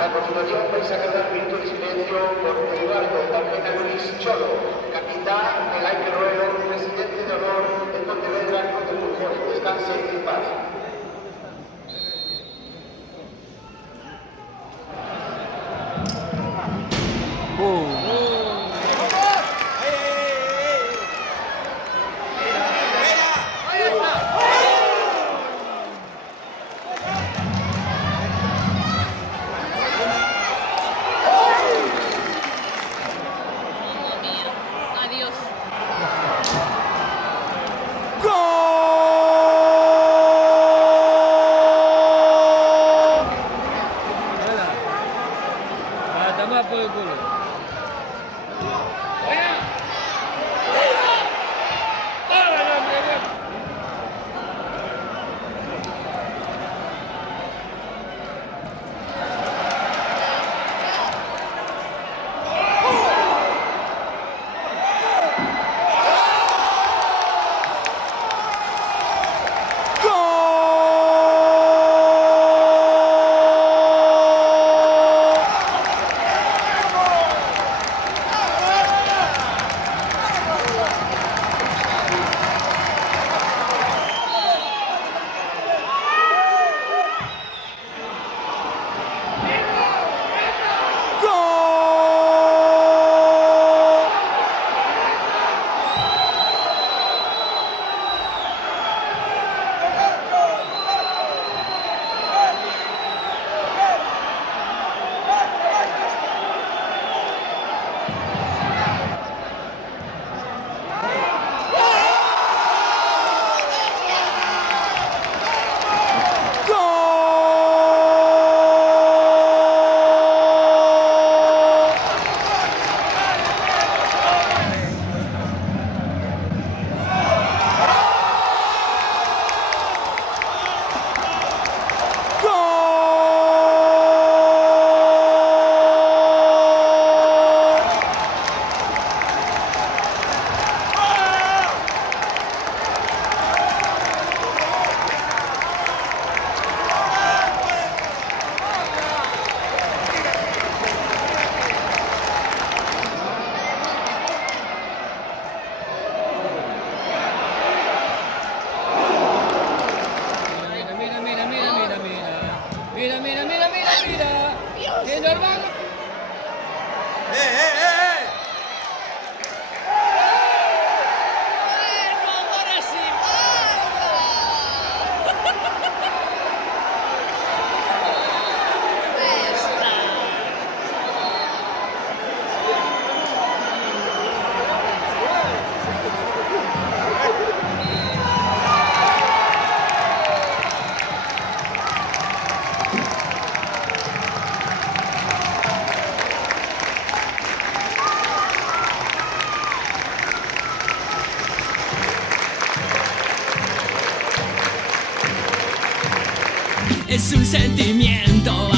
A continuación vais a quedar minuto de silencio por Eduardo Paulina Luis Cholo, capitán del Aire Roero, presidente de honor de Pontevedra con el fútbol. Descanse en paz. Adiós. A tomar por el culo. Mira. ¡Qué normal! Es un sentimiento.